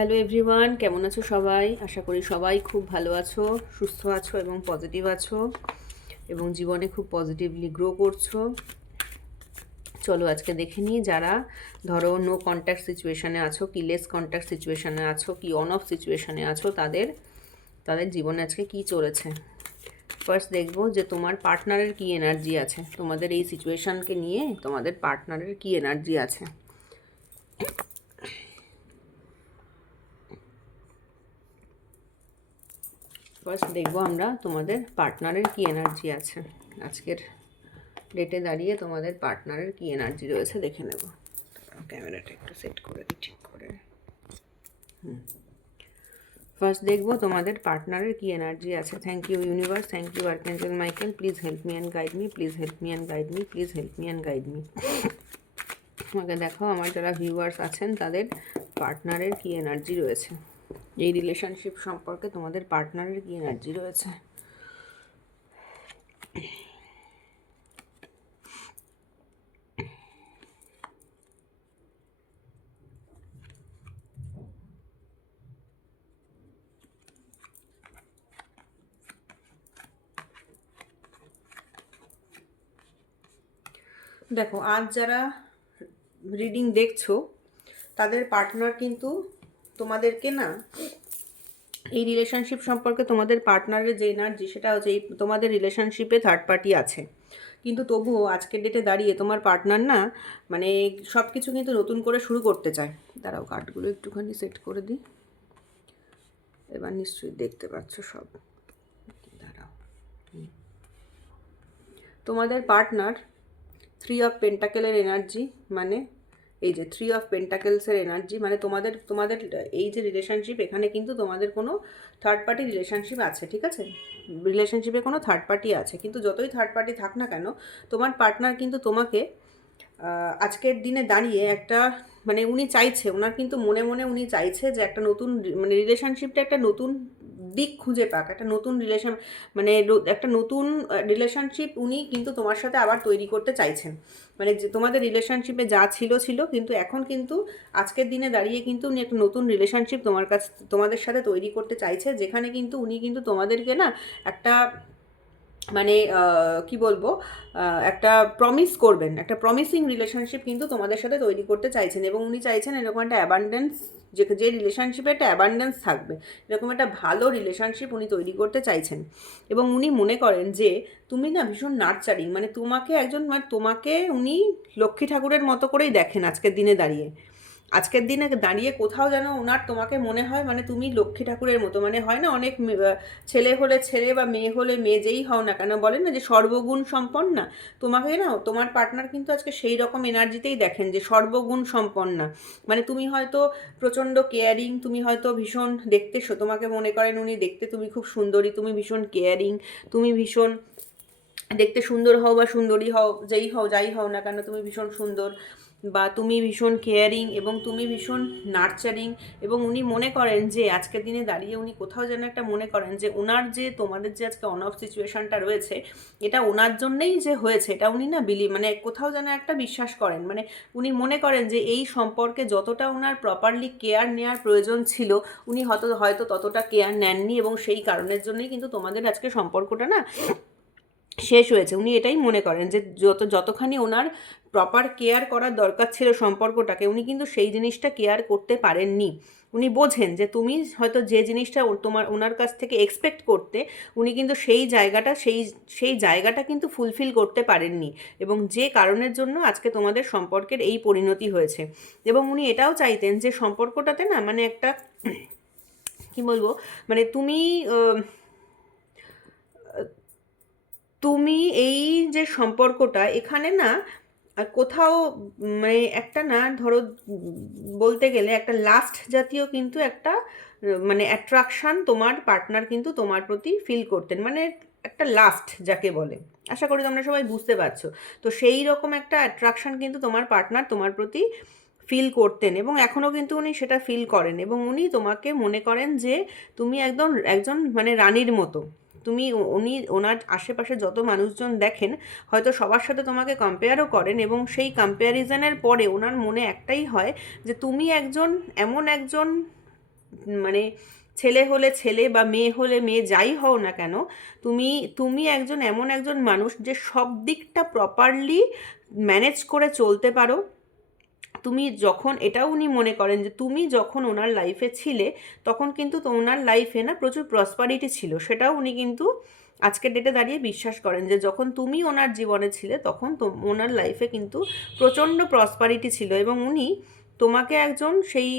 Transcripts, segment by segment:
Hello everyone, কেমন আছো সবাই? আশা করি সবাই খুব ভালো আছো, সুস্থ আছো এবং পজিটিভ আছো এবং জীবনে খুব পজিটিভলি গ্রো করছো। চলো আজকে দেখে নিই যারা ধরো নো কন্ট্যাক্ট সিচুয়েশানে আছো, কি লেস কন্ট্যাক্ট সিচুয়েশানে আছো, কি অন অফ সিচুয়েশানে আছো, তাদের তাদের জীবনে আজকে কি চলেছে। ফার্স্ট দেখবো যে তোমার পার্টনারের কি এনার্জি আছে, তোমাদের এই সিচুয়েশানকে নিয়ে তোমাদের পার্টনারের কি এনার্জি আছে। ফার্স্ট দেখবো আমরা তোমাদের পার্টনারের কি এনার্জি আছে আজকের ডেটে দাঁড়িয়ে, তোমাদের পার্টনারের কি এনার্জি রয়েছে দেখে নেব। ক্যামেরাটা একটু সেট করে দিই ঠিক করে। ফার্স্ট দেখবো তোমাদের পার্টনারের কি এনার্জি আছে। Thank you universe, thank you archangel Michael, please help me and guide me, please help me and guide me, please help me and guide me. আমাকে দেখো আমার যারা ভিউয়ার্স আছেন তাদের পার্টনারের কি এনার্জি রয়েছে, এই রিলেশনশিপ সম্পর্কে তোমাদের পার্টনারের কি এনার্জি রয়েছে। দেখো আজ যারা রিডিং দেখছো তাদের পার্টনার কিন্তু তোমাদেরকে না, এই রিলেশনশিপ সম্পর্কে তোমাদের পার্টনারের যে এনার্জি সেটা হচ্ছে এই তোমাদের রিলেশনশিপে থার্ড পার্টি আছে, কিন্তু তবুও আজকের ডেটে দাঁড়িয়ে তোমার পার্টনার না মানে সব কিছু কিন্তু নতুন করে শুরু করতে চায়। দাঁড়াও কার্ডগুলো একটুখানি সেট করে দিই, এবার নিশ্চয়ই দেখতে পাচ্ছ সব। দাঁড়াও, তোমাদের পার্টনার 3 অফ পেন্টাকেলের এনার্জি, মানে এই যে 3 অফ পেন্টাকেলসের এনার্জি, মানে তোমাদের তোমাদের এই যে রিলেশনশিপ, এখানে কিন্তু তোমাদের কোনো থার্ড পার্টি রিলেশনশিপ আছে, ঠিক আছে? রিলেশনশিপে কোনো থার্ড পার্টি আছে, কিন্তু যতই থার্ড পার্টি থাক না কেন তোমার পার্টনার কিন্তু তোমাকে আজকের দিনে দাঁড়িয়ে একটা মানে উনি চাইছে, ওনার কিন্তু মনে মনে উনি চাইছে যে একটা নতুন মানে রিলেশনশিপটা একটা নতুন দিক খুঁজে পাক, একটা নতুন রিলেশন মানে একটা নতুন রিলেশনশিপ উনি কিন্তু তোমার সাথে আবার তৈরি করতে চাইছেন। মানে যে তোমাদের রিলেশনশিপে যা ছিল ছিল, কিন্তু এখন কিন্তু আজকের দিনে দাঁড়িয়ে কিন্তু উনি একটা নতুন রিলেশনশিপ তোমাদের সাথে তৈরি করতে চাইছে, যেখানে কিন্তু উনি কিন্তু তোমাদেরকে না একটা মানে কি বলবো, একটা প্রমিস করবেন, একটা প্রমিসিং রিলেশনশিপ কিন্তু তোমাদের সাথে তৈরি করতে চাইছেন, এবং উনি চাইছেন এরকম একটা অ্যাবান্ডেন্স, যে রিলেশনশিপে একটা অ্যাবান্ডেন্স থাকবে, এরকম একটা ভালো রিলেশনশিপ উনি তৈরি করতে চাইছেন। এবং উনি মনে করেন যে তুমি না ভীষণ নার্চারিং, মানে তোমাকে একজন মানে তোমাকে উনি লক্ষ্মী ঠাকুরের মতো করেই দেখেন আজকের দিনে দাঁড়িয়ে। আজকের দিনে দাঁড়িয়ে কোথাও যেন ওনার তোমাকে মনে হয় মানে তুমি লক্ষ্মী ঠাকুরের মতো, মানে হয় না অনেক ছেলে হলে ছেলে বা মেয়ে হলে মেয়ে, যেই হও না কেন বলেন না যে সর্বগুণ সম্পন্না, তোমাকে না তোমার পার্টনার কিন্তু আজকে সেই রকম এনার্জিতেই দেখেন যে সর্বগুণ সম্পন্না। মানে তুমি হয়তো প্রচণ্ড কেয়ারিং, তুমি হয়তো ভীষণ দেখতে, তোমাকে মনে করেন উনি দেখতে তুমি খুব সুন্দরী, তুমি ভীষণ কেয়ারিং, তুমি ভীষণ দেখতে সুন্দর হও বা সুন্দরী হও, যাই হও না কেন তুমি ভীষণ সুন্দর, বা তুমি ভীষণ কেয়ারিং এবং তুমি ভীষণ নার্চারিং। এবং উনি মনে করেন যে আজকের দিনে দাঁড়িয়ে উনি কোথাও যেন একটা মনে করেন যে ওনার যে তোমাদের যে আজকে অন অফ সিচুয়েশনটা রয়েছে এটা ওনার জন্যেই যে হয়েছে, এটা উনি না মানে কোথাও যেন একটা বিশ্বাস করেন, মানে উনি মনে করেন যে এই সম্পর্কে যতটা ওনার প্রপারলি কেয়ার নেওয়ার প্রয়োজন ছিল উনি হয়তো ততটা কেয়ার নেননি, এবং সেই কারণের জন্যই কিন্তু তোমাদের আজকে সম্পর্কটা না শেষ হয়েছে। উনি এটাই মনে করেন যে যতখানি ওনার প্রপার কেয়ার করার দরকার ছিল সম্পর্কটাকে, উনি কিন্তু সেই জিনিসটা কেয়ার করতে পারেননি। উনি বোঝেন যে তুমি হয়তো যে জিনিসটা ওনার কাছ থেকে এক্সপেক্ট করতে, উনি কিন্তু সেই জায়গাটা কিন্তু ফুলফিল করতে পারেননি, এবং যে কারণের জন্য আজকে তোমাদের সম্পর্কের এই পরিণতি হয়েছে। এবং উনি এটাও চাইতেন যে সম্পর্কটাতে না মানে একটা কি বলবো, মানে তুমি এই যে সম্পর্কটা এখানে না কোথাও মানে একটা না ধরো বলতে গেলে একটা লাস্ট জাতীয় কিন্তু একটা মানে অ্যাট্রাকশান তোমার পার্টনার কিন্তু তোমার প্রতি ফিল করতেন, মানে একটা লাস্ট যাকে বলে। আশা করি তোমরা সবাই বুঝতে পারছো। তো সেই রকম একটা অ্যাট্রাকশান কিন্তু তোমার পার্টনার তোমার প্রতি ফিল করতেন, এবং এখনও কিন্তু উনি সেটা ফিল করেন, এবং উনি তোমাকে মনে করেন যে তুমি একজন মানে রানীর মতো। উনি ওনার আশেপাশে যত মানুষজন দেখেন হয়তো সবার সাথে তোমাকে কম্পেয়ারও করেন, এবং সেই কম্প্যারিজনের পরে ওনার মনে একটাই হয় যে তুমি এমন একজন মানে ছেলে হলে ছেলে বা মেয়ে হলে মেয়ে, যাই হও না কেন, তুমি তুমি একজন এমন একজন মানুষ যে সব দিকটা প্রপারলি ম্যানেজ করে চলতে পারো। তুমি যখন, এটাও উনি মনে করেন যে তুমি যখন ওনার লাইফে ছিলে তখন কিন্তু তো ওনার লাইফে না প্রচুর প্রসপারিটি ছিল, সেটাও উনি কিন্তু আজকের ডেটে দাঁড়িয়ে বিশ্বাস করেন যে যখন তুমি ওনার জীবনে ছিলে তখন তো ওনার লাইফে কিন্তু প্রচণ্ড প্রসপারিটি ছিল, এবং উনি তোমাকে একজন সেই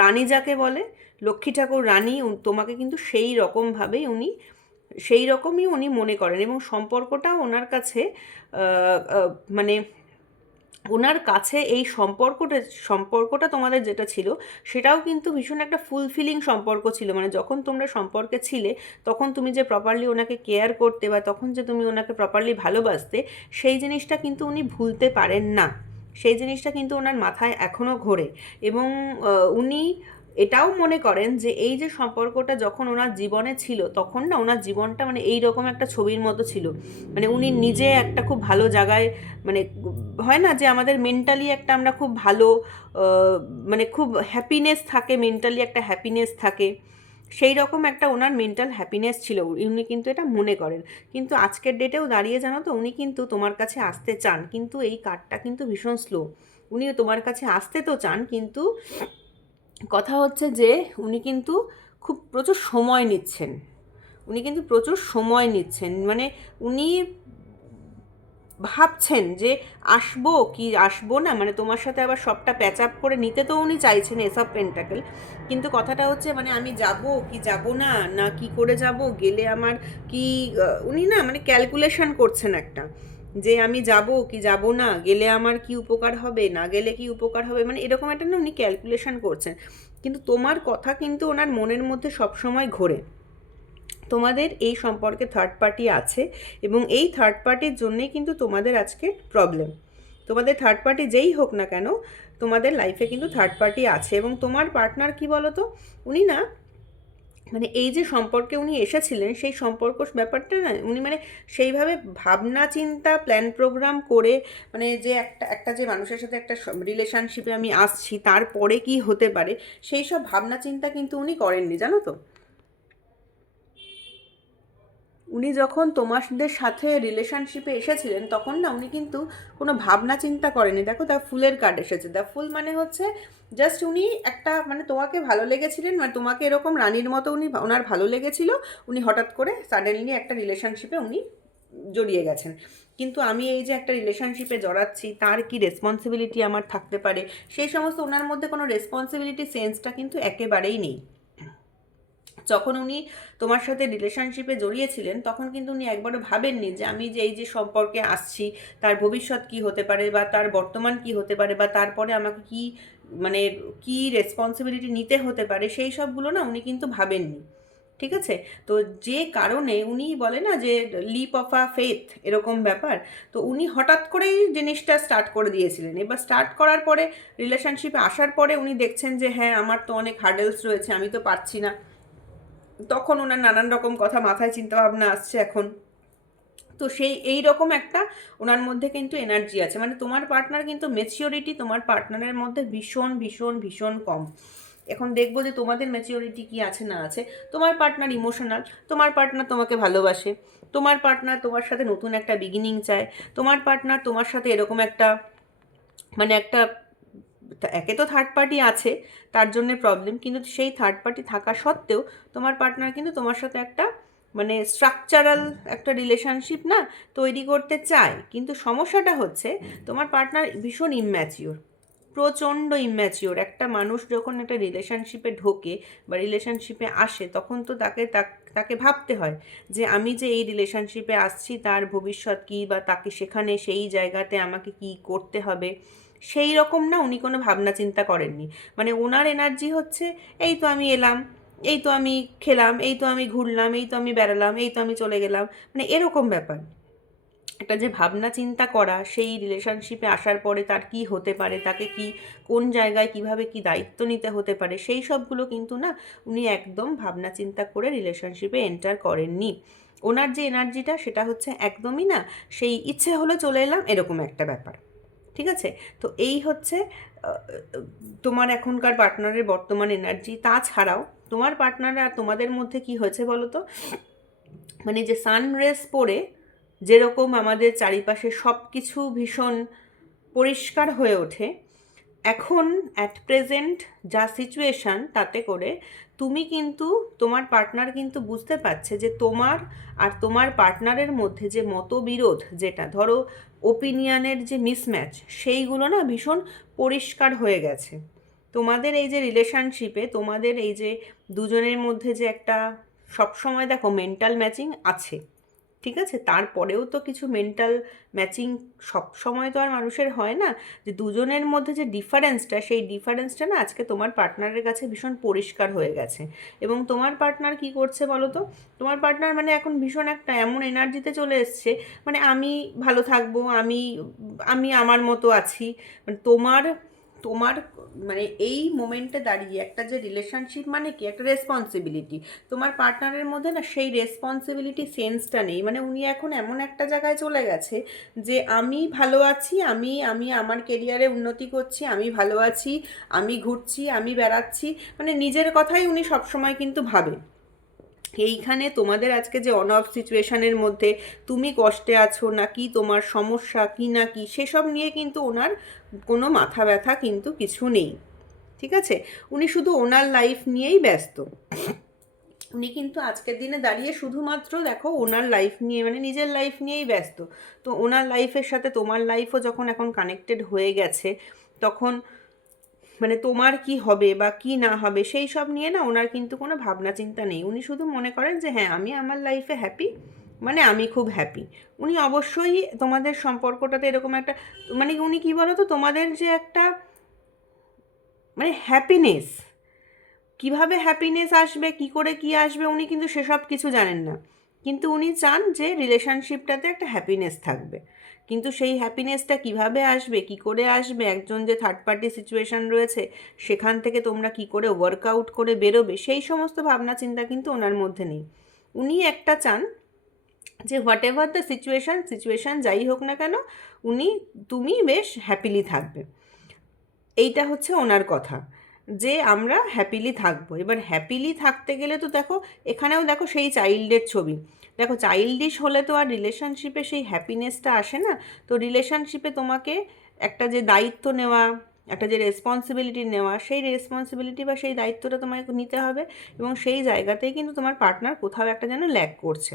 রানী যাকে বলে, লক্ষ্মী ঠাকুর রানী, তোমাকে কিন্তু সেই রকমভাবেই উনি, সেই রকমই উনি মনে করেন, এবং সম্পর্কটাও ওনার কাছে মানে ওনার কাছে এই সম্পর্কটা তোমাদের যেটা ছিল সেটাও কিন্তু ভীষণ একটা ফুলফিলিং সম্পর্ক ছিল। মানে যখন তোমরা সম্পর্কে ছিলে তখন তুমি যে প্রপারলি ওনাকে কেয়ার করতে বা তখন যে তুমি ওনাকে প্রপারলি ভালোবাসতে, সেই জিনিসটা কিন্তু উনি ভুলতে পারেন না, সেই জিনিসটা কিন্তু ওনার মাথায় এখনও ঘোরে। এবং উনি এটাও মনে করেন যে এই যে সম্পর্কটা যখন ওনার জীবনে ছিল তখন না ওনার জীবনটা মানে এই রকম একটা ছবির মতো ছিল। মানে উনি নিজে একটা খুব ভালো জায়গায়, মানে হয় না যে আমাদের মেন্টালি একটা আমরা খুব ভালো মানে খুব হ্যাপিনেস থাকে, মেন্টালি একটা হ্যাপিনেস থাকে, সেই রকম একটা ওনার মেন্টাল হ্যাপিনেস ছিল, উনি কিন্তু এটা মনে করেন। কিন্তু আজকের ডেটেও দাঁড়িয়ে জানো তো উনি কিন্তু তোমার কাছে আসতে চান, কিন্তু এই কার্ডটা কিন্তু ভীষণ স্লো। উনিও তোমার কাছে আসতে তো চান, কিন্তু কথা হচ্ছে যে উনি কিন্তু খুব প্রচুর সময় নিচ্ছেন, উনি কিন্তু প্রচুর সময় নিচ্ছেন, মানে উনি ভাবছেন যে আসবো কি আসবো না, মানে তোমার সাথে আবার সবটা প্যাচ আপ করে নিতে তো উনি চাইছেন এসব পেন্টাকেল, কিন্তু কথাটা হচ্ছে মানে আমি যাব কি যাব না, না কি করে যাব, গেলে আমার কি উনি না মানে ক্যালকুলেশন করছেন একটা, যে আমি যাব কি যাব না, গেলে আমার কি উপকার হবে, না গেলে কি উপকার হবে, মানে এরকম একটা না উনি ক্যালকুলেশন করছেন। কিন্তু তোমার কথা কিন্তু ওনার মনের মধ্যে সবসময় ঘোরে, তোমাদের এই সম্পর্কে থার্ড পার্টি আছে, এবং এই থার্ড পার্টির জন্যেই কিন্তু তোমাদের আজকে প্রবলেম। তোমাদের থার্ড পার্টি যেই হোক না কেন, তোমাদের লাইফে কিন্তু থার্ড পার্টি আছে। এবং তোমার পার্টনার কি বলো তো, উনি না মানে এই যে সম্পর্কে উনি এসেছিলেন সেই সম্পর্ক ব্যাপারটা না উনি মানে সেইভাবে ভাবনা চিন্তা প্ল্যান প্রোগ্রাম করে, মানে যে একটা একটা যে মানুষের সাথে একটা রিলেশনশিপে আমি আসছি তারপরে কি হতে পারে, সেই সব ভাবনা চিন্তা কিন্তু উনি করেননি, জানো তো। উনি যখন তোমাদের সাথে রিলেশনশিপে এসেছিলেন তখন না উনি কিন্তু কোনো ভাবনা চিন্তা করেনি। দেখো দ্য ফুলের কার্ড এসেছে, দ্য ফুল মানে হচ্ছে জাস্ট উনি একটা মানে তোমাকে ভালো লেগেছিলেন, মানে তোমাকে এরকম রানীর মতো উনি ওনার ভালো লেগেছিল, উনি হঠাৎ করে সাডেনলি একটা রিলেশনশিপে উনি জড়িয়ে গেছেন। কিন্তু আমি এই যে একটা রিলেশনশিপে জড়াচ্ছি তার কি রেসপন্সিবিলিটি আমার থাকতে পারে, সেই সমস্ত ওনার মধ্যে কোনো রেসপন্সিবিলিটি সেন্সটা কিন্তু একেবারেই নেই। যখন উনি তোমার সাথে রিলেশনশিপে জড়িয়েছিলেন তখন কিন্তু উনি একবারও ভাবেননি যে আমি যে এই যে সম্পর্কে আসছি তার ভবিষ্যৎ কি হতে পারে বা তার বর্তমান কি হতে পারে বা তারপরে আমাকে কি মানে কি রেসপন্সিবিলিটি নিতে হতে পারে, সেই সবগুলো না উনি কিন্তু ভাবেননি। ঠিক আছে, তো যে কারণে উনি বলে না যে লিপ অফ আ ফেথ এরকম ব্যাপার, তো উনি হঠাৎ করেই জিনিসটা স্টার্ট করে দিয়েছিলেন। এবার স্টার্ট করার পরে রিলেশনশিপে আসার পরে উনি দেখছেন যে হ্যাঁ আমার তো অনেক হার্ডেলস রয়েছে, আমি তো পারছি না, তখন ওনার নানান রকম কথা মাথায় চিন্তা ভাবনা আসছে এখন। তো সেই এই রকম একটা ওনার মধ্যে কিন্তু এনার্জি আছে, মানে তোমার পার্টনার কিন্তু ম্যাচিওরিটি তোমার পার্টনারের মধ্যে ভীষণ ভীষণ ভীষণ কম। এখন দেখবো যে তোমাদের ম্যাচিওরিটি কি আছে না আছে। তোমার পার্টনার ইমোশনাল, তোমার পার্টনার তোমাকে ভালোবাসে, তোমার পার্টনার তোমার সাথে নতুন একটা বিগিনিং চায়, তোমার পার্টনার তোমার সাথে এরকম একটা মানে একটা, একে তো থার্ড পার্টি আছে তার জন্য প্রবলেম, কিন্তু সেই থার্ড পার্টি থাকা সত্ত্বেও তোমার পার্টনার কিন্তু তোমার সাথে একটা মানে স্ট্রাকচারাল একটা রিলেশনশিপ না তৈরি করতে চায়। কিন্তু সমস্যাটা হচ্ছে তোমার পার্টনার ভীষণ ইম্যাচিওর, প্রচণ্ড ইম্যাচিওর। একটা মানুষ যখন একটা রিলেশনশিপে ঢোকে বা রিলেশনশিপে আসে তখন তো তাকে ভাবতে হয় যে আমি যে এই রিলেশনশিপে আসছি তার ভবিষ্যৎ কী, বা তাকে সেখানে সেই জায়গাতে আমাকে কি করতে হবে, সেই রকম না উনি কোনো ভাবনা চিন্তা করেননি। মানে ওনার এনার্জি হচ্ছে এই তো আমি এলাম, এই তো আমি খেলাম, এই তো আমি ঘুরলাম, এই তো আমি বেড়ালাম, এই তো আমি চলে গেলাম, মানে এরকম ব্যাপার। একটা যে ভাবনা চিন্তা করা সেই রিলেশনশিপে আসার পরে তার কি হতে পারে, তাকে কি কোন জায়গায় কিভাবে কি দায়িত্ব নিতে হতে পারে, সেই সবগুলো কিন্তু না উনি একদম ভাবনা চিন্তা করে রিলেশনশিপে এন্টার করেননি। ওনার যে এনার্জিটা সেটা হচ্ছে একদমই না সেই ইচ্ছে হলো চলে এলাম এরকম একটা ব্যাপার। ঠিক আছে? তো এই হচ্ছে তোমার এখনকার পার্টনারের বর্তমান এনার্জি। তাছাড়াও তোমার পার্টনার আর তোমাদের মধ্যে কি হয়েছে বলো তো, মানে যে সানরেজ পড়ে যেরকম আমাদের চারিপাশে সব কিছু ভীষণ পরিষ্কার হয়ে ওঠে, এখন অ্যাট প্রেজেন্ট যা সিচুয়েশান, তাতে করে তুমি কিন্তু, তোমার পার্টনার কিন্তু বুঝতে পারছে যে তোমার আর তোমার পার্টনারের মধ্যে যে মতবিরোধ, যেটা ধরো ওপিনিয়নের যে মিসম্যাচ, সেইগুলো না ভীষণ পরিষ্কার হয়ে গেছে। তোমাদের এই যে রিলেশনশিপে, তোমাদের এই যে দুজনের মধ্যে যে একটা, সবসময় দেখো মেন্টাল ম্যাচিং আছে, ঠিক আছে, তারপরেও তো কিছু মেন্টাল ম্যাচিং সব সময় তো আর মানুষের হয় না, যে দুজনের মধ্যে যে ডিফারেন্সটা, সেই ডিফারেন্সটা না আজকে তোমার পার্টনারের কাছে ভীষণ পরিষ্কার হয়ে গেছে। এবং তোমার পার্টনার কি করছে বলো তো, তোমার পার্টনার মানে এখন ভীষণ একটা এমন এনার্জিতে চলে এসছে, মানে আমি ভালো থাকবো, আমি আমি আমার মতো আছি, মানে তোমার তোমার মানে এই মোমেন্টে দাঁড়িয়ে একটা যে রিলেশনশিপ মানে কি একটা রেসপন্সিবিলিটি, তোমার পার্টনারের মধ্যে না সেই রেসপন্সিবিলিটি সেন্সটা নেই। মানে উনি এখন এমন একটা জায়গায় চলে গেছে যে আমি ভালো আছি, আমি আমি আমার কেরিয়ারে উন্নতি করছি, আমি ভালো আছি, আমি ঘুরছি, আমি বেড়াচ্ছি, মানে নিজের কথাই উনি সবসময় কিন্তু ভাবে। এইখানে তোমাদের আজকে যে অন অফ সিচুয়েশানের মধ্যে তুমি কষ্টে আছো না কি, তোমার সমস্যা কি না কি, সেসব নিয়ে কিন্তু ওনার কোনো মাথা ব্যথা কিন্তু কিছু নেই, ঠিক আছে? উনি শুধু ওনার লাইফ নিয়েই ব্যস্ত। উনি কিন্তু আজকের দিনে দাঁড়িয়ে শুধুমাত্র দেখো ওনার লাইফ নিয়ে, মানে নিজের লাইফ নিয়েই ব্যস্ত। তো ওনার লাইফের সাথে তোমার লাইফও যখন এখন কানেক্টেড হয়ে গেছে, তখন মানে তোমার কি হবে বা কি না হবে সেই সব নিয়ে না ওনার কিন্তু কোনো ভাবনা চিন্তা নেই। উনি শুধু মনে করেন যে হ্যাঁ আমি আমার লাইফে হ্যাপি, মানে আমি খুব হ্যাপি। উনি অবশ্যই তোমাদের সম্পর্কটাতে এরকম একটা, মানে উনি কী বলো তো, তোমাদের যে একটা মানে হ্যাপিনেস, কিভাবে হ্যাপিনেস আসবে, কি করে কি আসবে, উনি কিন্তু সেসব কিছু জানেন না। কিন্তু উনি চান যে রিলেশনশিপটাতে একটা হ্যাপিনেস থাকবে। কিন্তু সেই হ্যাপিনেসটা কিভাবে আসবে, কি করে আসবে, একজন যে থার্ড পার্টি সিচুয়েশান রয়েছে সেখান থেকে তোমরা কি করে ওয়ার্কআউট করে বেরোবে, সেই সমস্ত ভাবনা চিন্তা কিন্তু ওনার মধ্যে নেই। উনি একটা চান যে হোয়াট এভার দ্য সিচুয়েশান যাই হোক না কেন, উনি, তুমি বেশ হ্যাপিলি থাকবে। এইটা হচ্ছে ওনার কথা, যে আমরা হ্যাপিলি থাকবো। এবার হ্যাপিলি থাকতে গেলে তো দেখো, এখানেও দেখো সেই চাইল্ডের ছবি। দেখো চাইল্ডিশ হলে তো আর রিলেশনশিপে সেই হ্যাপিনেসটা আসে না। তো রিলেশনশিপে তোমাকে একটা যে দায়িত্ব নেওয়া, একটা যে রেসপন্সিবিলিটি নেওয়া, সেই রেসপন্সিবিলিটি বা সেই দায়িত্বটা তোমাকে নিতে হবে। এবং সেই জায়গাতেই কিন্তু তোমার পার্টনার কোথাও একটা যেন ল্যাক করছে,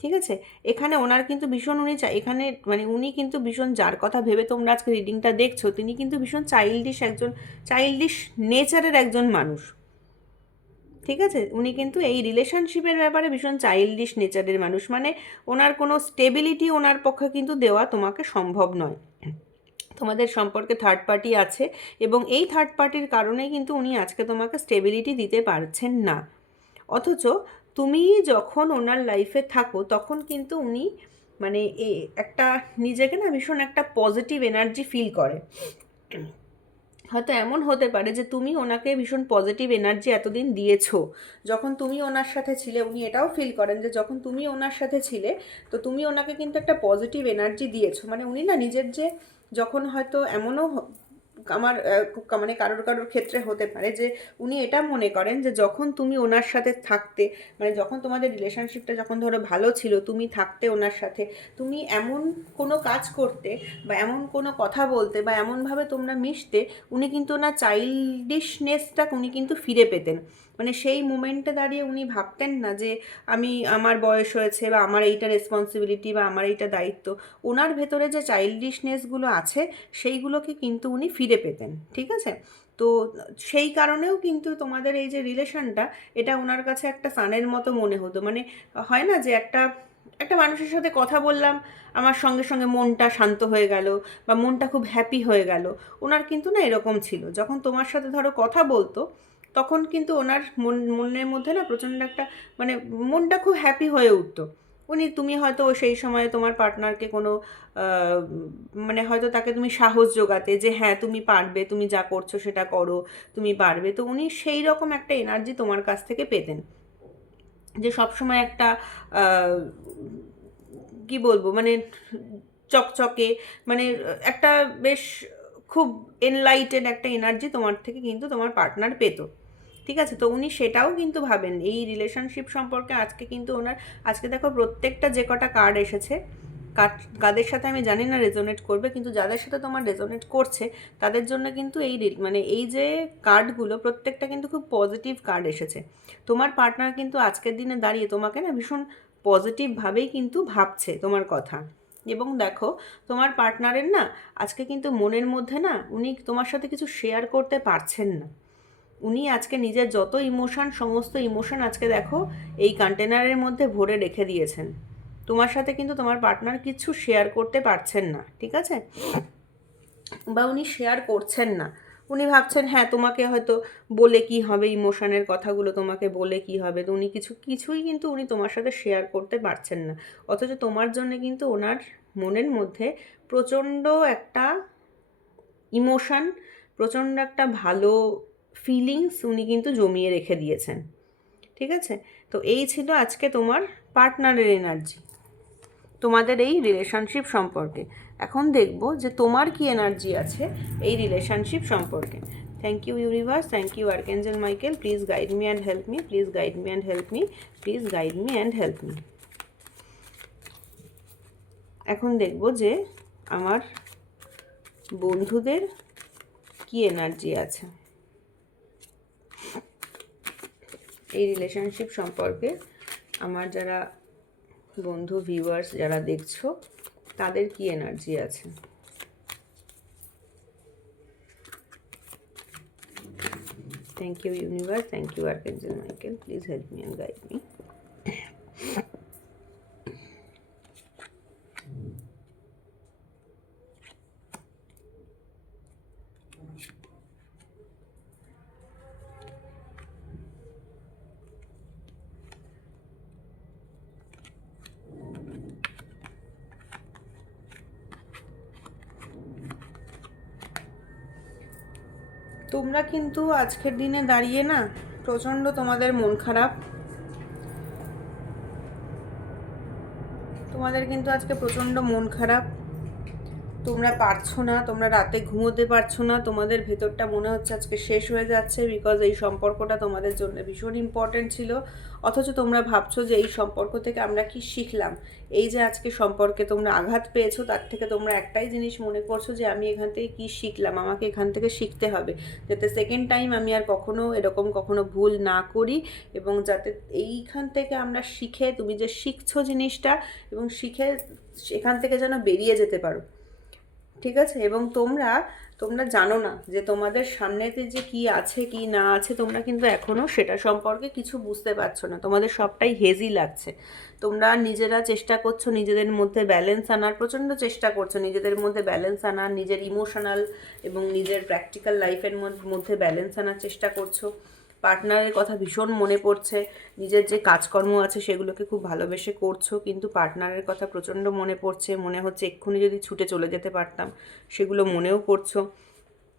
ঠিক আছে? এখানে ওনার কিন্তু ভীষণ, উনি এখানে মানে উনি কিন্তু ভীষণ, যার কথা ভেবে তোমরা আজকে রিডিংটা দেখছো, তিনি কিন্তু ভীষণ চাইল্ডিশ একজন, চাইল্ডিশ নেচারের একজন মানুষ, ঠিক আছে? উনি কিন্তু এই রিলেশনশিপের ব্যাপারে ভীষণ চাইল্ডিশ নেচারের মানুষ। মানে ওনার কোনো স্টেবিলিটি ওনার পক্ষে কিন্তু দেওয়া তোমাকে সম্ভব নয়। তোমাদের সম্পর্কে থার্ড পার্টি আছে, এবং এই থার্ড পার্টির কারণেই কিন্তু উনি আজকে তোমাকে স্টেবিলিটি দিতে পারছেন না। অথচ তুমি যখন ওনার লাইফে থাকো তখন কিন্তু উনি মানে একটা নিজেকে না ভীষণ একটা পজিটিভ এনার্জি ফিল করে। হয়তো এমন হতে পারে যে তুমি ওনাকে ভীষণ পজিটিভ এনার্জি এতদিন দিয়েছো, যখন তুমি ওনার সাথে ছিলে উনি এটাও ফিল করেন যে যখন তুমি ওনার সাথে ছিলে তো তুমি ওনাকে কিন্তু একটা পজিটিভ এনার্জি দিয়েছো। মানে উনি না নিজের যে, যখন হয়তো এমনও আমার মানে কারোর কারোর ক্ষেত্রে হতে পারে যে উনি এটা মনে করেন যে যখন তুমি ওনার সাথে থাকতে, মানে যখন তোমাদের রিলেশনশিপটা যখন ধরো ভালো ছিল, তুমি থাকতে ওনার সাথে, তুমি এমন কোনো কাজ করতে বা এমন কোনো কথা বলতে বা এমনভাবে তোমরা মিশতে, উনি কিন্তু ওনার চাইল্ডিশনেসটা উনি কিন্তু ফিরে পেতেন। মানে সেই মোমেন্টে দাঁড়িয়ে উনি ভাবতেন না যে আমি, আমার বয়স হয়েছে বা আমার এইটা রেসপন্সিবিলিটি বা আমার এইটা দায়িত্ব। ওনার ভেতরে যে চাইল্ডিশনেসগুলো আছে সেইগুলোকে কিন্তু উনি ফিরে পেতেন, ঠিক আছে? তো সেই কারণেও কিন্তু তোমাদের এই যে রিলেশনটা, এটা ওনার কাছে একটা সানের মতো মনে হতো। মানে হয় না যে একটা একটা মানুষের সাথে কথা বললাম, আমার সঙ্গে সঙ্গে মনটা শান্ত হয়ে গেল বা মনটা খুব হ্যাপি হয়ে গেল। ওনার কিন্তু না এরকম ছিল, যখন তোমার সাথে ধরো কথা বলতো তখন কিন্তু ওনার মনের মধ্যে না প্রচণ্ড একটা, মানে মনটা খুব হ্যাপি হয়ে উঠতো। উনি, তুমি হয়তো সেই সময় তোমার পার্টনারকে কোনো মানে হয়তো তাকে তুমি সাহস জোগাতে যে হ্যাঁ তুমি পারবে, তুমি যা করছো সেটা করো, তুমি পারবে। তো উনি সেই রকম একটা এনার্জি তোমার কাছ থেকে পেতেন, যে সবসময় একটা কি বলবো, মানে চকচকে, মানে একটা বেশ খুব এনলাইটেড একটা এনার্জি তোমার থেকে কিন্তু তোমার পার্টনার পেতো। ঠিক আছে, তো উনি সেটাও কিন্তু ভাবেন এই রিলেশনশিপ সম্পর্কে। আজকে কিন্তু ওনার, আজকে দেখো প্রত্যেকটা যে কটা কার্ড এসেছে, কাদের সাথে আমি জানি না রেজোনেট করবে, কিন্তু যাদের সাথে তোমার রেজোনেট করছে তাদের জন্য কিন্তু এই মানে এই যে কার্ডগুলো প্রত্যেকটা কিন্তু খুব পজিটিভ কার্ড এসেছে। তোমার পার্টনার কিন্তু আজকের দিনে দাঁড়িয়ে তোমাকে না ভীষণ পজিটিভভাবেই কিন্তু ভাবছে তোমার কথা। এবং দেখো তোমার পার্টনারের না আজকে কিন্তু মনের মধ্যে না উনি তোমার সাথে কিছু শেয়ার করতে পারছেন না। উনি আজকে নিজের যত ইমোশন, সমস্ত ইমোশন আজকে দেখো এই কন্টেনারের মধ্যে ভরে রেখে দিয়েছেন। তোমার সাথে কিন্তু তোমার পার্টনার কিছু শেয়ার করতে পারছেন না, ঠিক আছে, বা উনি শেয়ার করছেন না। উনি ভাবছেন হ্যাঁ তোমাকে হয়তো বলে কি হবে, ইমোশনের কথাগুলো তোমাকে বলে কি হবে, তো উনি কিছুই কিন্তু উনি তোমার সাথে শেয়ার করতে পারছেন না। অথচ তোমার জন্য কিন্তু ওনার মনের মধ্যে প্রচণ্ড একটা ইমোশন, প্রচণ্ড একটা ভালো ফিলিংস উনি কিন্তু জমিয়ে রেখে দিয়েছেন। ঠিক আছে, তো এই ছিল আজকে তোমার পার্টনারের এনার্জি তোমাদের এই রিলেশনশিপ সম্পর্কে। এখন দেখব যে তোমার কি এনার্জি আছে এই রিলেশনশিপ সম্পর্কে। Thank you universe, thank you archangel Michael, please guide me and help me, please guide me and help me, please guide me and help me. এখন দেখব যে আমার বন্ধুদের কি এনার্জি আছে এই রিলেশনশিপ সম্পর্কে। আমার যারা বন্ধু ভিউয়ার্স যারা দেখছো তাদের কি এনার্জি আছে। Thank you universe, thank you archangel Michael, please help me and guide me. তোমরা কিন্তু আজকের দিনে দাঁড়িয়ে না প্রচণ্ড তোমাদের মন খারাপ, তোমাদের কিন্তু আজকে প্রচণ্ড মন খারাপ। তোমরা পারছো না, তোমরা রাতে ঘুমোতে পারছো না, তোমাদের ভেতরটা মনে হচ্ছে আজকে শেষ হয়ে যাচ্ছে, বিকজ এই সম্পর্কটা তোমাদের জন্য ভীষণ ইম্পর্ট্যান্ট ছিল। অথচ তোমরা ভাবছো যে এই সম্পর্ক থেকে আমরা কি শিখলাম। এই যে আজকে সম্পর্কে তোমরা আঘাত পেয়েছো তার থেকে তোমরা একটাই জিনিস মনে করছো যে আমি এখান থেকে কী শিখলাম, আমাকে এখান থেকে শিখতে হবে যাতে সেকেন্ড টাইম আমি আর কখনো এরকম কখনো ভুল না করি, এবং যাতে এইখান থেকে আমরা শিখে, তুমি যে শিখছো জিনিসটা এবং শিখে এখান থেকে যেন বেরিয়ে যেতে পারো। ঠিক আছে, এবং তোমরা জানো না যে তোমাদের সামনেতে যে কি আছে কি না আছে, তোমরা কিন্তু এখনও সেটা সম্পর্কে কিছু বুঝতে পারছো না, তোমাদের সবটাই হেজি লাগছে। তোমরা নিজেরা চেষ্টা করছো নিজেদের মধ্যে ব্যালেন্স আনার, প্রচণ্ড চেষ্টা করছো নিজেদের মধ্যে ব্যালেন্স আনার, নিজের ইমোশনাল এবং নিজের প্র্যাকটিক্যাল লাইফের মধ্যে ব্যালেন্স আনার চেষ্টা করছো। পার্টনারের কথা ভীষণ মনে পড়ছে, নিজের যে কাজকর্ম আছে সেগুলোকে খুব ভালোবেসে করছো, কিন্তু পার্টনারের কথা প্রচণ্ড মনে পড়ছে, মনে হচ্ছে এক্ষুনি যদি ছুটে চলে যেতে পারতাম, সেগুলো মনেও করছো।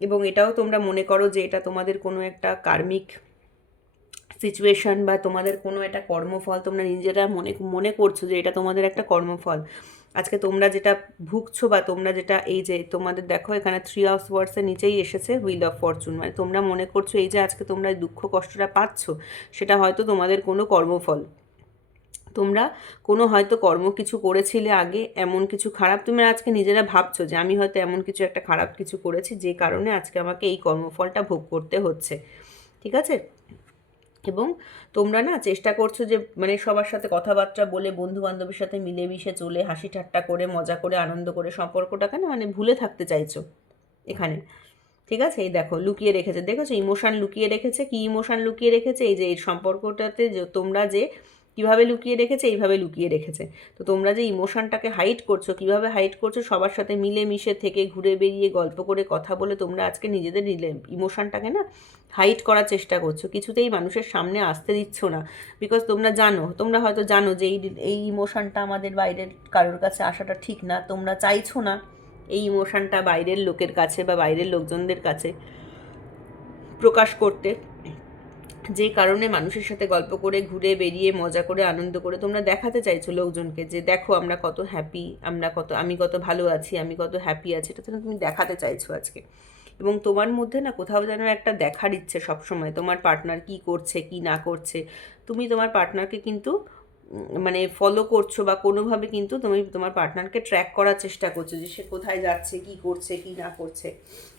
এবং এটাও তোমরা মনে করো যে এটা তোমাদের কোনো একটা কার্মিক সিচুয়েশান বা তোমাদের কোনো একটা কর্মফল, তোমরা নিজেরা মনে করছো যে এটা তোমাদের একটা কর্মফল। আজকে তোমরা যেটা ভুগছো বা তোমরা যেটা, এই যে তোমাদের দেখো এখানে 3 অফ ওয়ার্ডসের নিচেই এসেছে হুইল অফ ফরচুন, মানে তোমরা মনে করছো এই যে আজকে তোমরা দুঃখ কষ্টটা পাচ্ছ সেটা হয়তো তোমাদের কোনো কর্মফল। তোমরা কোনো হয়তো কর্ম কিছু করেছিলে আগে, এমন কিছু খারাপ তোমরা আজকে নিজেরা ভাবছো যে আমি হয়তো এমন কিছু একটা খারাপ কিছু করেছি যে কারণে আজকে আমাকে এই কর্মফলটা ভোগ করতে হচ্ছে। ঠিক আছে, এবং তোমরা না চেষ্টা করছো যে মানে সবার সাথে কথাবার্তা বলে, বন্ধু বান্ধবের সাথে মিলেমিশে চলে, হাসি ঠাট্টা করে, মজা করে, আনন্দ করে সম্পর্কটাকে না মানে ভুলে থাকতে চাইছো এখানে। ঠিক আছে, এই দেখো লুকিয়ে রেখেছে, দেখেছো ইমোশান লুকিয়ে রেখেছে। কি ইমোশান লুকিয়ে রেখেছে? এই যে এই সম্পর্কটাতে যে তোমরা যে কীভাবে লুকিয়ে রেখেছে, এইভাবে লুকিয়ে রেখেছে। তো তোমরা যে ইমোশানটাকে হাইড করছো, কীভাবে হাইড করছো? সবার সাথে মিলেমিশে থেকে, ঘুরে বেরিয়ে, গল্প করে, কথা বলে তোমরা আজকে নিজেদের ইমোশানটাকে না হাইড করার চেষ্টা করছো, কিছুতেই মানুষের সামনে আসতে দিচ্ছ না। বিকজ তোমরা হয়তো জানো যে এই ইমোশানটা আমাদের বাইরের কারোর কাছে আসাটা ঠিক না, তোমরা চাইছো না এই ইমোশানটা বাইরের লোকের কাছে বা বাইরের লোকজনদের কাছে প্রকাশ করতে। যে কারণে মানুষের সাথে গল্প করে ঘুরে বেরিয়ে মজা করে আনন্দ করে তোমরা দেখাতে চাইছো লোকজনকে যে দেখো আমরা কত হ্যাপি, আমি কত ভালো আছি, আমি কত হ্যাপি আছি, এটা তো তুমি দেখাতে চাইছো আজকে। এবং তোমার মধ্যে না কোথাও যেন একটা দেখার ইচ্ছে সবসময়, তোমার পার্টনার কি করছে কি না করছে। তুমি তোমার পার্টনারকে কিন্তু মানে ফলো করছো বা কোনোভাবে কিন্তু তুমি তোমার পার্টনারকে ট্র্যাক করার চেষ্টা করছো যে সে কোথায় যাচ্ছে, কি করছে কি না করছে।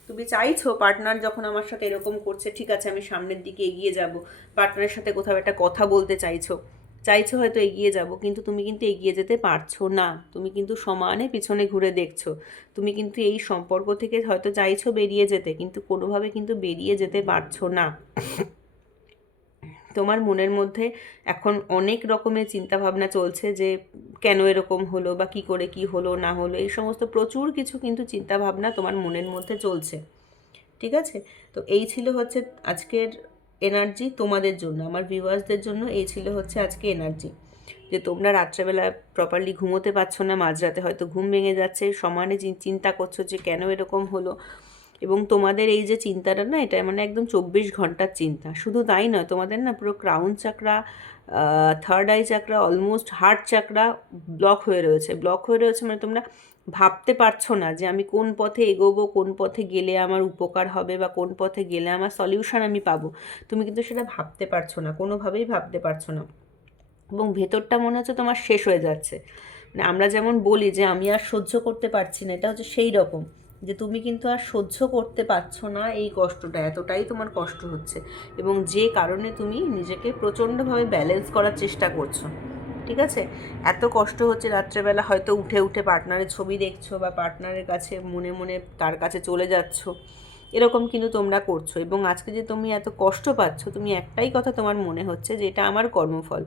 তুমি চাইছো পার্টনার যখন আমার সাথে এরকম করছে, ঠিক আছে আমি সামনের দিকে এগিয়ে যাব, পার্টনারের সাথে কোথাও একটা কথা বলতে চাইছো হয়তো এগিয়ে যাব, কিন্তু তুমি কিন্তু এগিয়ে যেতে পারছো না। তুমি কিন্তু সমানে পিছনে ঘুরে দেখছো। তুমি কিন্তু এই সম্পর্ক থেকে হয়তো চাইছো বেরিয়ে যেতে, কিন্তু কোনোভাবে কিন্তু বেরিয়ে যেতে পারছো না। তোমার মনের মধ্যে এখন অনেক রকমের চিন্তাভাবনা চলছে যে কেন এরকম হলো বা কী করে কী হলো না হলো, এই সমস্ত প্রচুর কিছু কিন্তু চিন্তাভাবনা তোমার মনের মধ্যে চলছে। ঠিক আছে, তো এই ছিল হচ্ছে আজকের এনার্জি তোমাদের জন্য, আমার ভিউয়ার্সদের জন্য এই ছিল হচ্ছে আজকে এনার্জি। যে তোমরা রাত্রেবেলা প্রপারলি ঘুমোতে পারছো না, মাঝরাতে হয়তো ঘুম ভেঙে যাচ্ছে, সমানে চিন্তা করছো যে কেন এরকম হলো। এবং তোমাদের এই যে চিন্তাটা না, এটা মানে একদম 24 ঘন্টার চিন্তা। শুধু তাই নয়, তোমাদের না পুরো crown চাকরা, third eye চাকরা, almost heart চাকরা block হয়ে রয়েছে মানে তোমরা ভাবতে পারছো না যে আমি কোন পথে এগোবো, কোন পথে গেলে আমার উপকার হবে বা কোন পথে গেলে আমার সলিউশন আমি পাবো। তুমি কিন্তু সেটা ভাবতে পারছো না, কোনোভাবেই ভাবতে পারছো না। এবং ভেতরটা মনে হচ্ছে তোমার শেষ হয়ে যাচ্ছে। মানে আমরা যেমন বলি যে আমি আর সহ্য করতে পারছি না, এটা হচ্ছে সেই রকম যে তুমি কিন্তু আর সহ্য করতে পারছো না এই কষ্টটা, এতটাই তোমার কষ্ট হচ্ছে। এবং যে কারণে তুমি নিজেকে প্রচণ্ডভাবে ব্যালেন্স করার চেষ্টা করছো। ঠিক আছে, এত কষ্ট হচ্ছে রাত্রেবেলা হয়তো উঠে উঠে পার্টনারের ছবি দেখছো বা পার্টনারের কাছে মনে মনে তার কাছে চলে যাচ্ছো, এরকম কিন্তু তোমরা করছো। এবং আজকে যে তুমি এত কষ্ট পাচ্ছ, তুমি একটাই কথা তোমার মনে হচ্ছে যে এটা আমার কর্মফল,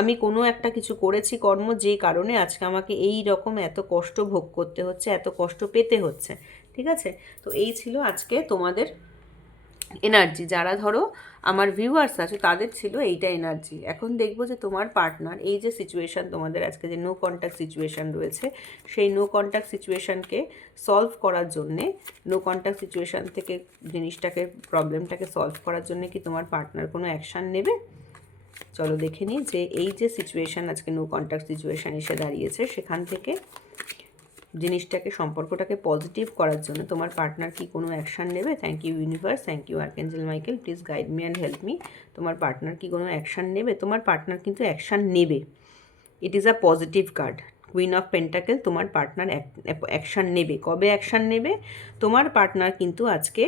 আমি কোনো একটা কিছু করেছি কর্ম, যে কারণে আজকে আমাকে এই রকম এত কষ্ট ভোগ করতে হচ্ছে, এত কষ্ট পেতে হচ্ছে। ঠিক আছে, তো এই ছিল আজকে তোমাদের এনার্জি। যারা ধরো আমার ভিউয়ার্স আছে তাদের ছিল এইটা এনার্জি। এখন দেখবো যে তোমার পার্টনার এই যে সিচুয়েশান তোমাদের আজকে যে নো কন্ট্যাক্ট সিচুয়েশান রয়েছে, সেই নো কন্ট্যাক্ট সিচুয়েশানকে সলভ করার জন্যে, নো কন্ট্যাক্ট সিচুয়েশান থেকে জিনিসটাকে প্রবলেমটাকে সলভ করার জন্যে কি তোমার পার্টনার কোনো অ্যাকশান নেবে। চলো দেখে নিই যে এই যে সিচুয়েশান আজকে নো কন্ট্যাক্ট সিচুয়েশান এসে দাঁড়িয়েছে, সেখান থেকে জিনিসটাকে সম্পর্কটাকে পজিটিভ করার জন্য তোমার পার্টনার কি কোনো অ্যাকশান নেবে। Thank you universe, thank you archangel Michael, please guide me and help me. তোমার পার্টনার কি কোনো অ্যাকশান নেবে? তোমার পার্টনার কিন্তু অ্যাকশান নেবে। It is a positive card, queen of pentacle. তোমার পার্টনার অ্যাকশান নেবে। কবে অ্যাকশান নেবে? তোমার পার্টনার কিন্তু আজকে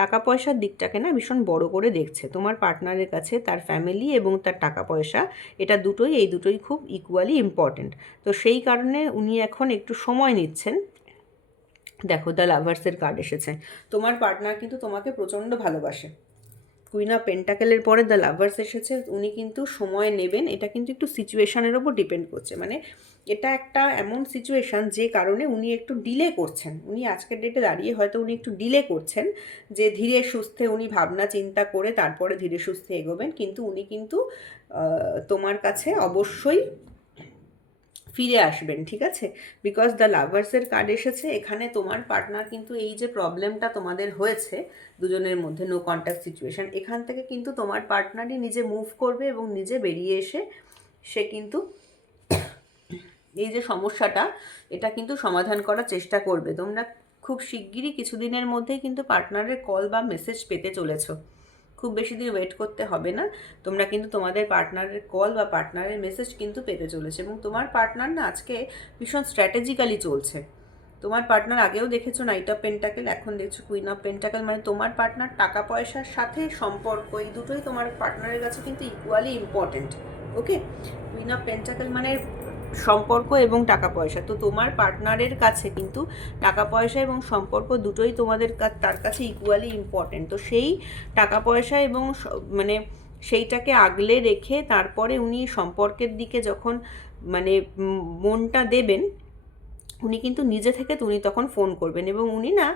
টাকা পয়সার দিকটাকে না ভীষণ বড় করে দেখছে। তোমার পার্টনারের কাছে তার ফ্যামিলি এবং তার টাকা পয়সা, এটা দুটোই, এই দুটোই খুব ইকুয়ালি ইম্পর্টেন্ট। তো সেই কারণে উনি এখন একটু সময় নিচ্ছেন। দেখো দ্য লাভার্সের কার্ড এসেছে। তোমার পার্টনার কিন্তু তোমাকে প্রচণ্ড ভালোবাসে। কুইন অফ পেন্টাকেলের পরে দ্য লাভার্স এসেছে। উনি কিন্তু সময় নেবেন, এটা কিন্তু একটু সিচুয়েশানের ওপর ডিপেন্ড করছে। মানে এটা একটা এমন সিচুয়েশান যে কারণে উনি একটু ডিলে করছেন। উনি আজকের ডেটে দাঁড়িয়ে হয়তো উনি একটু ডিলে করছেন, যে ধীরে সুস্থে উনি ভাবনা চিন্তা করে তারপরে ধীরে সুস্থে এগোবেন। কিন্তু উনি কিন্তু তোমার কাছে অবশ্যই ফিরে আসবেন। ঠিক আছে, বিকজ দ্য লাভার্সের কার্ড এসেছে। এখানে তোমার পার্টনার কিন্তু এই যে প্রবলেমটা তোমাদের হয়েছে দুজনের মধ্যে, নো কন্ট্যাক্ট সিচুয়েশান, এখান থেকে কিন্তু তোমার পার্টনারই নিজে মুভ করবে এবং নিজে বেরিয়ে এসে সে কিন্তু এই যে সমস্যাটা, এটা কিন্তু সমাধান করার চেষ্টা করবে। তোমরা খুব শিগগিরই কিছুদিনের মধ্যেই কিন্তু পার্টনারের কল বা মেসেজ পেতে চলেছো। খুব বেশি দিন ওয়েট করতে হবে না, তোমরা কিন্তু তোমাদের পার্টনারের কল বা পার্টনারের মেসেজ কিন্তু পেতে চলেছে। এবং তোমার পার্টনার না আজকে ভীষণ স্ট্র্যাটেজিক্যালি চলছে। তোমার পার্টনার আগেও দেখেছো নাইট অফ পেন্টাকেল, এখন দেখছো কুইন অফ পেন্টাকেল। মানে তোমার পার্টনার টাকা পয়সার সাথে সম্পর্ক, এই দুটোই তোমার পার্টনারের কাছে কিন্তু equally important. Okay, queen of pentacle মানে সম্পর্ক এবং টাকা পয়সা। তো তোমার পার্টনারের কাছে কিন্তু টাকা পয়সা এবং সম্পর্ক দুটোই তার কাছে ইকুয়ালি ইম্পর্টেন্ট। তো সেই টাকা পয়সা এবং মানে সেইটাকে আগলে রেখে তারপরে উনি সম্পর্কের দিকে যখন মানে মনটা দেবেন, উনি কিন্তু নিজে থেকে উনি তখন ফোন করবেন। এবং উনি না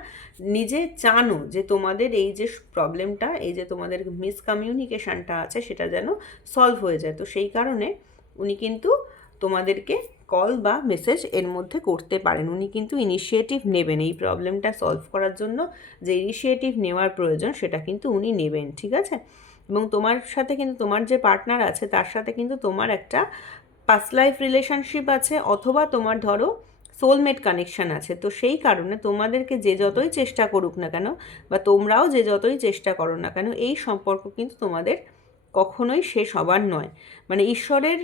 নিজে চানও যে তোমাদের এই যে প্রবলেমটা, এই যে তোমাদের মিসকমিউনিকেশানটা আছে, সেটা যেন সলভ হয়ে যায়। তো সেই কারণে উনি কিন্তু তোমাদেরকে কল বা মেসেজ এর মধ্যে করতে পারেন। উনি কিন্তু ইনিশিয়েটিভ নেবেন এই প্রবলেমটা সলভ করার জন্য, যে ইনিশিয়েটিভ নেওয়ার প্রয়োজন সেটা কিন্তু উনি নেবেন, ঠিক আছে? এবং তোমার সাথে কিন্তু তোমার যে পার্টনার আছে তার সাথে কিন্তু তোমার একটা পাস্ট লাইফ রিলেশনশিপ আছে, অথবা তোমার ধরো সোলমেট কানেকশান আছে। তো সেই কারণে তোমাদেরকে যে যতই চেষ্টা করুক না কেন, বা তোমরাও যে যতই চেষ্টা করো না কেন, এই সম্পর্ক কিন্তু তোমাদের কখনোই শেষ হবার নয়। মানে ঈশ্বরের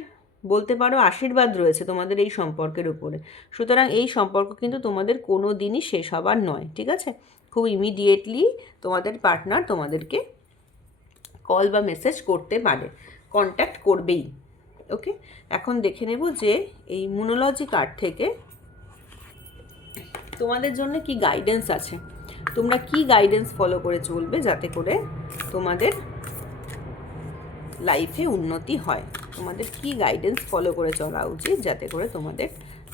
বলতে পারো আশীর্বাদ রয়েছে তোমাদের এই সম্পর্কের উপরে। সুতরাং এই সম্পর্ক কিন্তু তোমাদের কোনো দিনই শেষ হবার নয়, ঠিক আছে? খুব ইমিডিয়েটলি তোমাদের পার্টনার তোমাদেরকে কল বা মেসেজ করতে পারে, কন্ট্যাক্ট করবেই। ওকে, এখন দেখে নেব যে এই মুনোলজি কার্ড থেকে তোমাদের জন্য কি গাইডেন্স আছে, তোমরা কি গাইডেন্স ফলো করে চলবে যাতে করে তোমাদের লাইফে উন্নতি হয়। তোমাদের কি গাইডেন্স ফলো করে চলা উচিত যাতে করে তোমাদের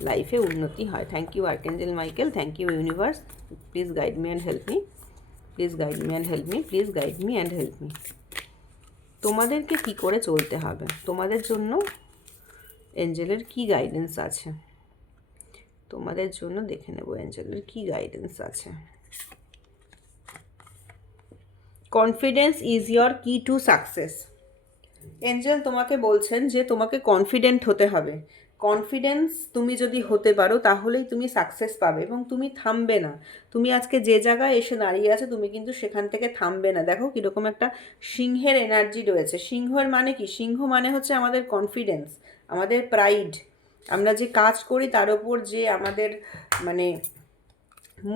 লাইফে উন্নতি হয়। Thank you archangel Michael, thank you universe, please guide me and help me, please guide me and help me, please guide me and help me. তোমাদেরকে কি করে চলতে হবে, তোমাদের জন্য এঞ্জেলের কি গাইডেন্স আছে, তোমাদের জন্য দেখে নেব এঞ্জেলের কি গাইডেন্স আছে। কনফিডেন্স ইজ ইয়োর কি টু সাকসেস। এঞ্জেল তোমাকে বলছেন যে তোমাকে কনফিডেন্ট হতে হবে। কনফিডেন্স তুমি যদি হতে পারো তাহলেই তুমি সাকসেস পাবে, এবং তুমি থামবে না। তুমি আজকে যে জায়গায় এসে দাঁড়িয়ে আছো তুমি কিন্তু সেখান থেকে থামবে না। দেখো কীরকম একটা সিংহের এনার্জি রয়েছে। সিংহের মানে কি? সিংহ মানে হচ্ছে আমাদের কনফিডেন্স, আমাদের প্রাইড। আমরা যে কাজ করি তার ওপর যে আমাদের মানে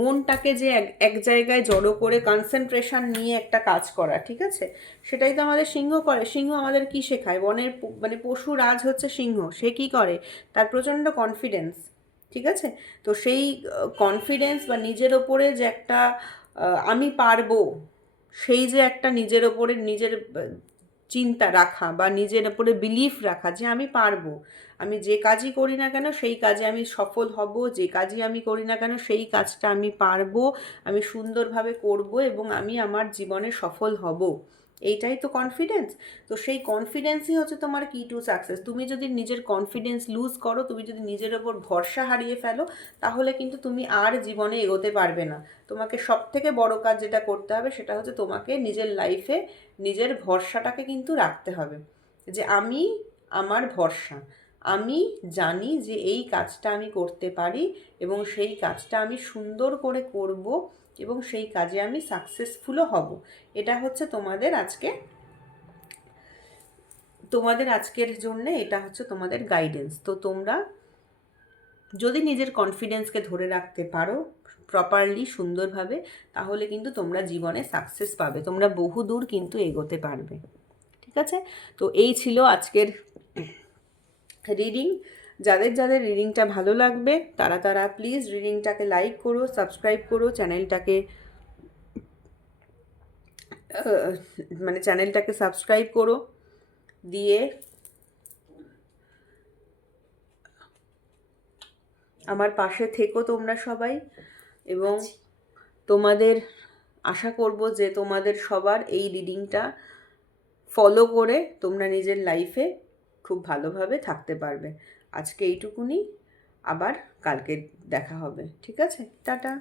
মনটাকে যে এক জায়গায় জড়ো করে কনসেন্ট্রেশন নিয়ে একটা কাজ করা, ঠিক আছে? সেটাই তো আমাদের সিংহ করে। সিংহ আমাদের কি শেখায়? বনের মানে পশু রাজ হচ্ছে সিংহ। সে কি করে? তার প্রচণ্ড কনফিডেন্স, ঠিক আছে? তো সেই কনফিডেন্স বা নিজের ওপরে যে একটা আমি পারবো, সেই যে একটা নিজের ওপরে নিজের চিন্তা রাখা বা নিজের ওপরে বিলিফ রাখা যে আমি পারবো, আমি যে কাজই করি না কেন সেই কাজে আমি সফল হব, যে কাজই আমি করি না কেন সেই কাজটা আমি পারবো, আমি সুন্দরভাবে করব এবং আমি আমার জীবনে সফল হব, এইটাই তো কনফিডেন্স। তো সেই কনফিডেন্সই হচ্ছে তোমার কি টু সাকসেস। তুমি যদি নিজের কনফিডেন্স লুজ করো, তুমি যদি নিজের ওপর ভরসা হারিয়ে ফেলো, তাহলে কিন্তু তুমি আর জীবনে এগোতে পারবে না। তোমাকে সবথেকে বড় কাজ যেটা করতে হবে সেটা হচ্ছে তোমাকে নিজের লাইফে নিজের ভরসাটাকে কিন্তু রাখতে হবে, যে আমি আমার ভরসা, আমি জানি যে এই কাজটা আমি করতে পারি এবং সেই কাজটা আমি সুন্দর করে করব এবং সেই কাজে আমি সাকসেসফুলও হব। এটা হচ্ছে তোমাদের আজকের জন্য এটা হচ্ছে তোমাদের গাইডেন্স। তো তোমরা যদি নিজের কনফিডেন্সকে ধরে রাখতে পারো প্রপারলি, সুন্দরভাবে, তাহলে কিন্তু তোমরা জীবনে সাকসেস পাবে, তোমরা বহু দূর কিন্তু এগোতে পারবে, ঠিক আছে? তো এই ছিল আজকের রিডিং। যাদের যাদের রিডিংটা ভালো লাগবে তারা প্লিজ রিডিংটাকে লাইক করো, সাবস্ক্রাইব করো, চ্যানেলটাকে সাবস্ক্রাইব করো, দিয়ে আমার পাশে থেকো তোমরা সবাই। এবং তোমাদের আশা করব যে তোমাদের সবার এই রিডিংটা ফলো করে তোমরা নিজের লাইফে খুব ভালোভাবে থাকতে পারবে। আজকে এইটুকুনি, আবার কালকে দেখা হবে, ঠিক আছে? টাটা।